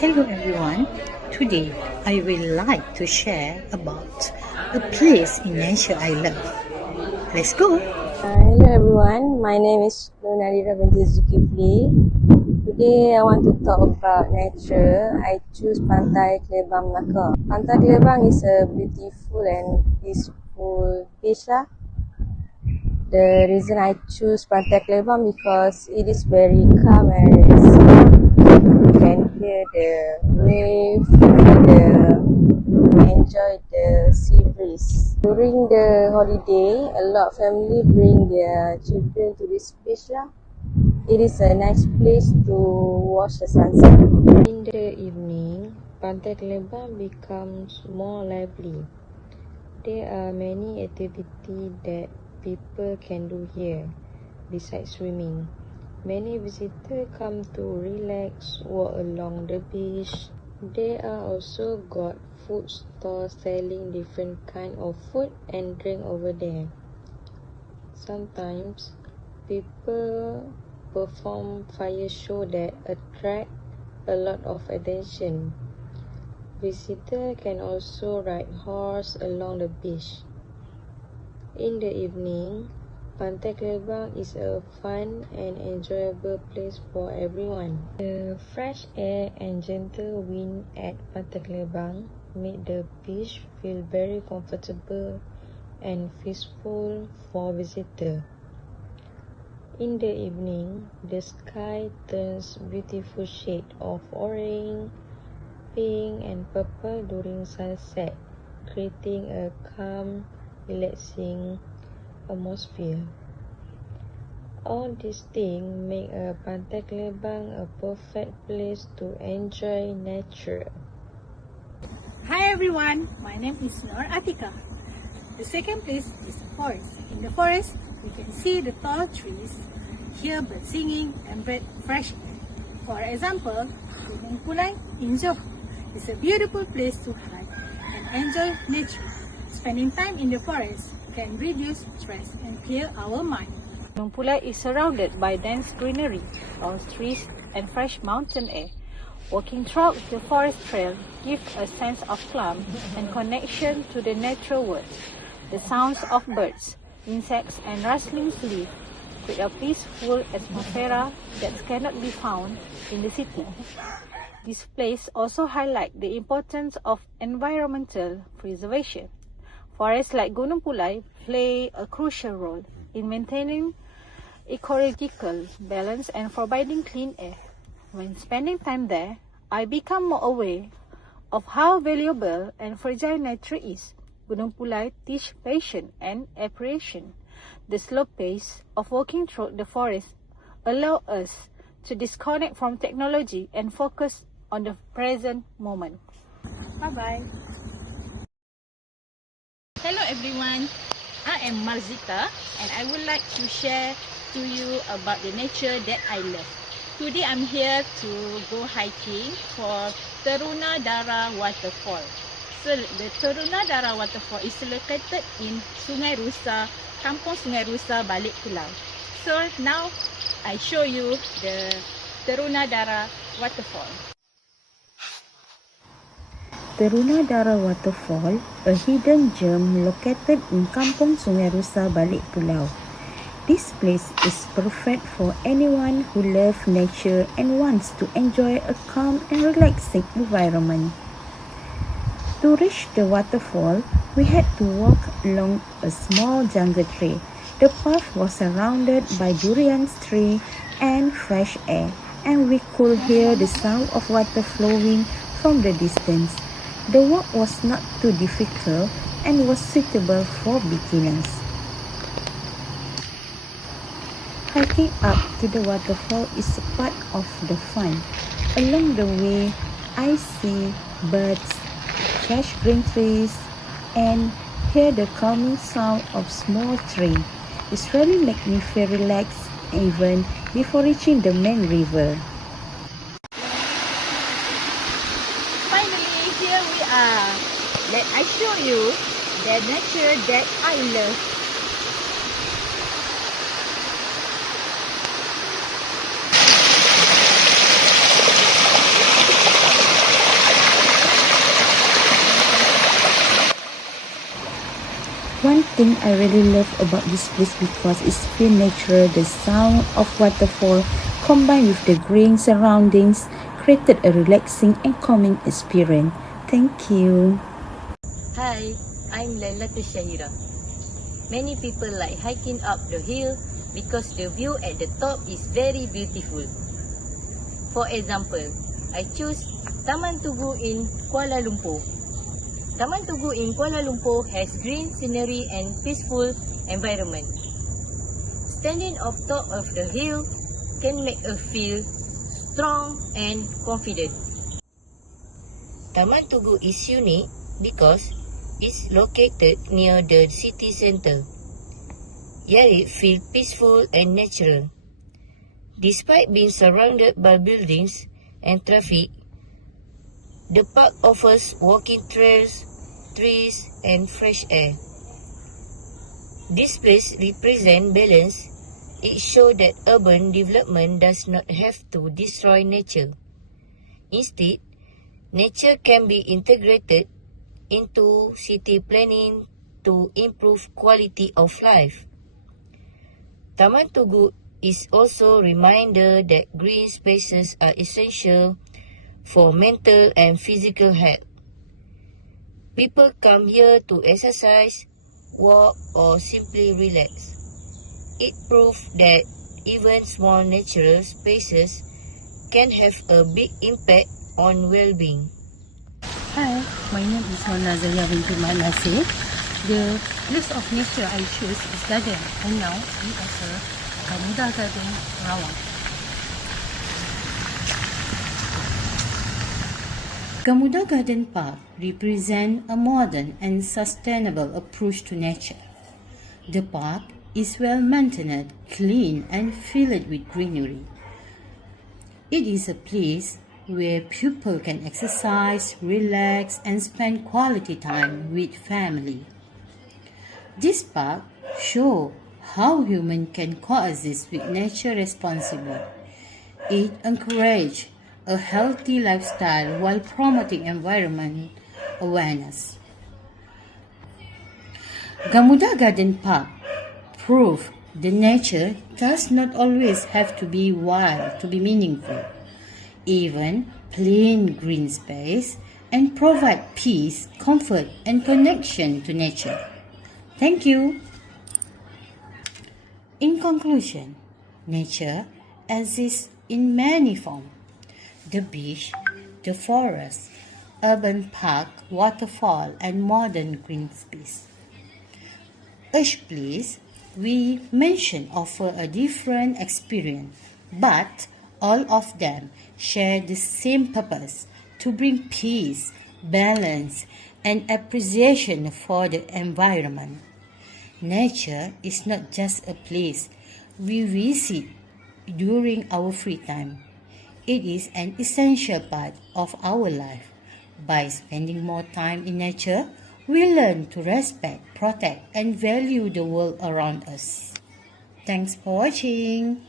Hello everyone. Today I will like to share about a place in nature I love. Let's go. Hello everyone, my name is Nunalira binti Zulkifli. Today I want to talk about nature. I choose Pantai Kelebang Melaka. Pantai Kelebang is a beautiful and peaceful beach. The reason I choose Pantai Kelebang because it is very calm and relaxing. You can hear the wave, enjoy the sea breeze. During the holiday, a lot of family bring their children to this beach. It is a nice place to watch the sunset. In the evening, Pantai Kelebang becomes more lively. There are many activities that people can do here besides swimming. Many visitors come to relax, walk along the beach. There are also got food stores selling different kind of food and drink over there. Sometimes people perform fire show that attract a lot of attention. Visitors can also ride horse along the beach. In the evening, Pantai Kelebang is a fun and enjoyable place for everyone. The fresh air and gentle wind at Pantai Kelebang make the beach feel very comfortable and peaceful for visitors. In the evening, the sky turns beautiful shade of orange, pink and purple during sunset, creating a calm, relaxing atmosphere. All these things make a Pantai Kelebang a perfect place to enjoy nature. Hi everyone. My name is Nur Atika. The second place is the forest. In the forest, we can see the tall trees, hear birds singing and breathe fresh air. For example, Gunung Pulai in Johor is a beautiful place to hike and enjoy nature. Spending time in the forest can reduce stress and clear our mind. Gunung Pulai is surrounded by dense greenery, tall trees and fresh mountain air. Walking throughout the forest trail gives a sense of calm and connection to the natural world. The sounds of birds, insects and rustling leaves create a peaceful atmosphere that cannot be found in the city. This place also highlights the importance of environmental preservation. Forests like Gunung Pulai play a crucial role in maintaining ecological balance and providing clean air. When spending time there, I become more aware of how valuable and fragile nature is. Gunung Pulai teaches patience and appreciation. The slow pace of walking through the forest allows us to disconnect from technology and focus on the present moment. Bye-bye. Hello everyone, I am Marzita and I would like to share to you about the nature that I love. Today I'm here to go hiking for Teruna Dara Waterfall. So the Teruna Dara Waterfall is located in Sungai Rusa, Kampung Sungai Rusa, Balik Pulau. So now I show you the Teruna Dara Waterfall. Teruna Dara Waterfall, a hidden gem located in Kampung Sungai Rusa, Balik Pulau. This place is perfect for anyone who loves nature and wants to enjoy a calm and relaxing environment. To reach the waterfall, we had to walk along a small jungle trail. The path was surrounded by durian trees and fresh air, and we could hear the sound of water flowing from the distance. The walk was not too difficult and was suitable for beginners. Hiking up to the waterfall is a part of the fun. Along the way, I see birds, fresh green trees, and hear the calming sound of small stream. It really makes me feel relaxed even before reaching the main river. Finally, here we are. Let I show you the nature that I love. thing I really love about this place because it's pure nature. The sound of waterfall combined with the green surroundings created a relaxing and calming experience. Thank you. Hi, I'm Laila Shahira. Many people like hiking up the hill because the view at the top is very beautiful. For example, I choose Taman Tugu in Kuala Lumpur. Taman Tugu in Kuala Lumpur has green scenery and peaceful environment. Standing on top of the hill can make us feel strong and confident. Taman Tugu is unique because it's located near the city center. Yet it feels peaceful and natural. Despite being surrounded by buildings and traffic, the park offers walking trails, trees, and fresh air. This place represents balance. It shows that urban development does not have to destroy nature. Instead, nature can be integrated into city planning to improve quality of life. Taman Tugu is also a reminder that green spaces are essential for mental and physical health. People come here to exercise, walk, or simply relax. It proves that even small natural spaces can have a big impact on well-being. Hi, my name is Nona Zaya binti Manasih. The place of nature I choose is garden, and now we are Gamuda Garden, Rawang. Gamuda Garden Park represents a modern and sustainable approach to nature. The park is well maintained, clean, and filled with greenery. It is a place where people can exercise, relax, and spend quality time with family. This park shows how humans can coexist with nature responsibly. It encourages a healthy lifestyle while promoting environment awareness. Gamuda Garden Park proves that nature does not always have to be wild to be meaningful. Even plain green space and provide peace, comfort, and connection to nature. Thank you. In conclusion, nature exists in many forms. The beach, the forest, urban park, waterfall, and modern green space. Each place we mention offer a different experience, but all of them share the same purpose: to bring peace, balance, and appreciation for the environment. Nature is not just a place we visit during our free time. It is an essential part of our life. By spending more time in nature, we learn to respect, protect, and value the world around us. Thanks for watching.